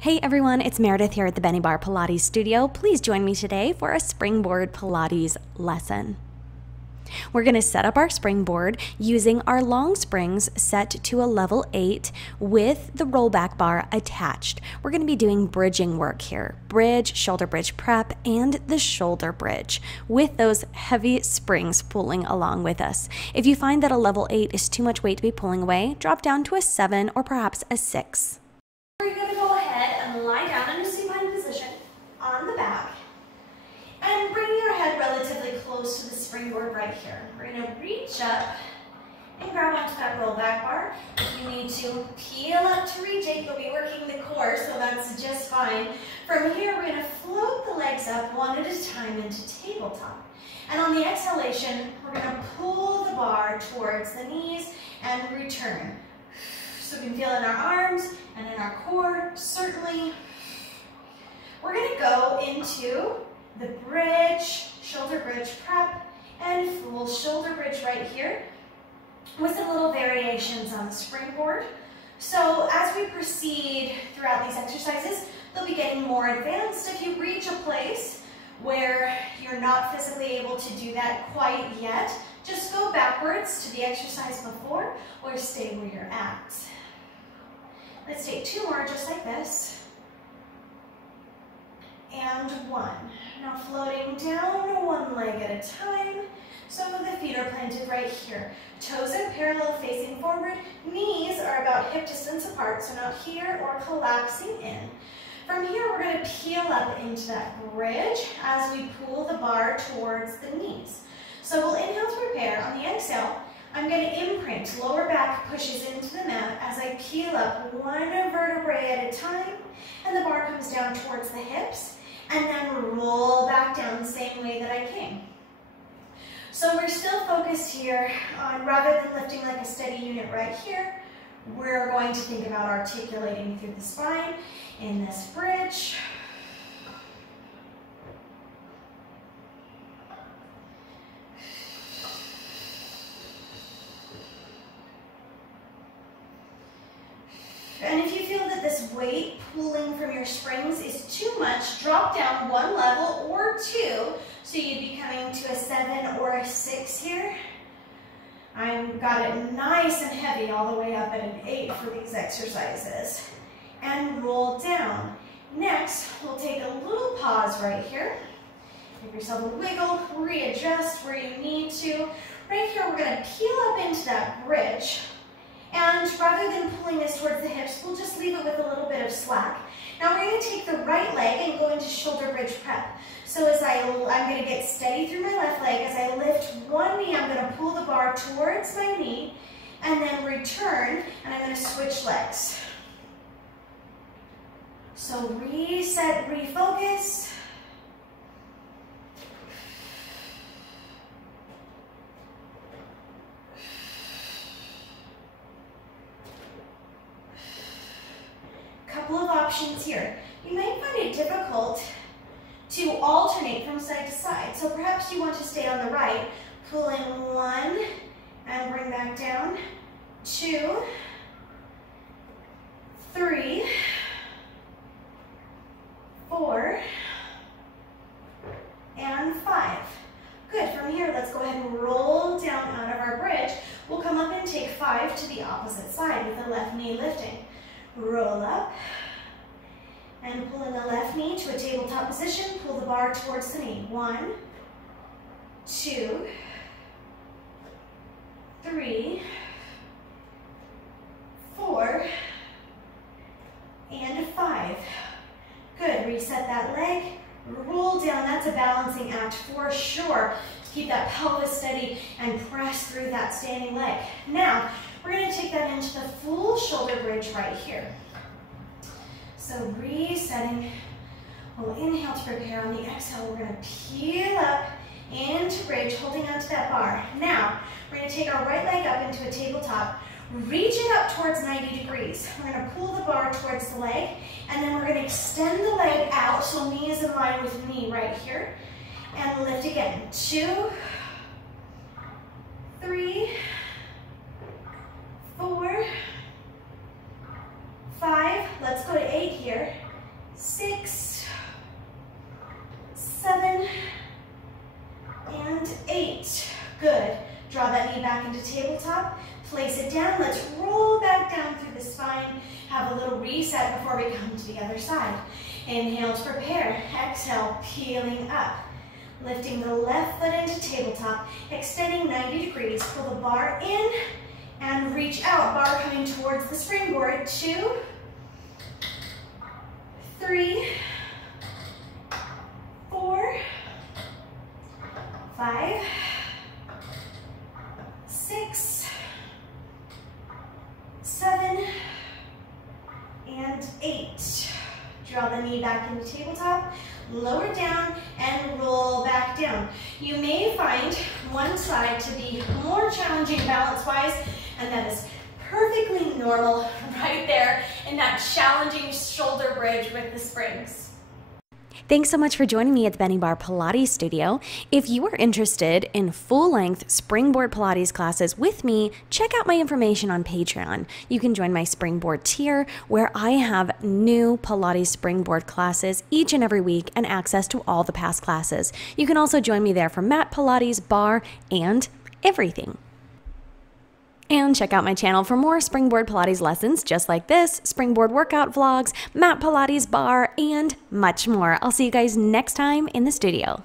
Hey everyone, it's Meredith here at the Benniebarrefitness Pilates studio. Please join me today for a Springboard Pilates lesson. We're going to set up our springboard using our long springs set to a level 8 with the rollback bar attached. We're going to be doing bridging work here. Bridge, shoulder bridge prep, and the shoulder bridge with those heavy springs pulling along with us. If you find that a level 8 is too much weight to be pulling away, drop down to a 7 or perhaps a 6. We're going to go ahead and lie down in a supine position on the back and bring your head relatively close to the springboard right here. We're going to reach up and grab onto that rollback bar. If you need to peel up to reach it, you'll be working the core, so that's just fine. From here, we're going to float the legs up one at a time into tabletop. And on the exhalation, we're going to pull the bar towards the knees and return. So we can feel in our arms and in our core, certainly. We're going to go into the bridge, shoulder bridge prep, and full shoulder bridge right here with some little variations on the springboard. So as we proceed throughout these exercises, they'll be getting more advanced. If you reach a place where you're not physically able to do that quite yet, just go backwards to the exercise before or stay where you're at. Let's take 2 more just like this. And 1. Now floating down one leg at a time. So the feet are planted right here. Toes are parallel facing forward. Knees are about hip distance apart, so not here or collapsing in. From here, we're going to peel up into that bridge as we pull the bar towards the knees. So we'll inhale to prepare. On the exhale, I'm going to imprint. Lower back pushes into the mat as I peel up one vertebrae at a time, and the bar comes down towards the hips, and then roll back down the same way that I came. So we're still focused here on, rather than lifting like a steady unit right here, we're going to think about articulating through the spine in this bridge. And if you feel that this weight pulling from your springs is too much, drop down 1 level or 2. So you'd be coming to a 7 or a 6 here. I've got it nice and heavy all the way up at an 8 for these exercises. And roll down. Next, we'll take a little pause right here. Give yourself a wiggle, readjust where you need to. Right here, we're going to peel up into that bridge. And rather than pulling this towards the hips, we'll just leave it with a little bit of slack. Now we're going to take the right leg and go into shoulder bridge prep. So as I'm going to get steady through my left leg. As I lift one knee, I'm going to pull the bar towards my knee and then return, and I'm going to switch legs. So reset, refocus. Couple of options here. You may find it difficult to alternate from side to side. So perhaps you want to stay on the right, pull in 1 and bring back down, 2, 3, 4, and 5. Good, from here, let's go ahead and roll down out of our bridge. We'll come up and take 5 to the opposite side with the left knee lifting. Roll up and pull in the left knee to a tabletop position. Pull the bar towards the knee. 1, 2, 3, 4, and 5. Good. Reset that leg. Roll down. That's a balancing act for sure. Keep that pelvis steady and press through that standing leg. Now, we're going to take that into the full shoulder bridge right here. So resetting, we'll inhale to prepare. On the exhale, we're going to peel up into bridge, holding onto that bar. Now, we're going to take our right leg up into a tabletop, reach it up towards 90 degrees. We're going to pull the bar towards the leg, and then we're going to extend the leg out so knee is in line with knee right here. And lift again. 2, 3, 4, 5. Let's go to 8 here. 6, 7, and 8. Good. Draw that knee back into tabletop. Place it down. Let's roll back down through the spine. Have a little reset before we come to the other side. Inhale to prepare. Exhale, peeling up. Lifting the left foot into tabletop. Extending 90 degrees. Pull the bar in and reach out. Bar coming towards the springboard. 2, 3, 4, 5, 6, 7, and 8. Draw the knee back into tabletop, lower down, and roll back down. You may find one side to be more challenging balance-wise, and that is perfectly normal right there in that challenging shoulder bridge with the springs. Thanks so much for joining me at the Benniebarre Pilates studio. If you are interested in full-length Springboard Pilates classes with me, check out my information on Patreon. You can join my Springboard tier where I have new Pilates Springboard classes each and every week and access to all the past classes. You can also join me there for Mat Pilates, Barre, and everything. And check out my channel for more Springboard Pilates lessons just like this, Springboard workout vlogs, Mat Pilates, Barre, and much more. I'll see you guys next time in the studio.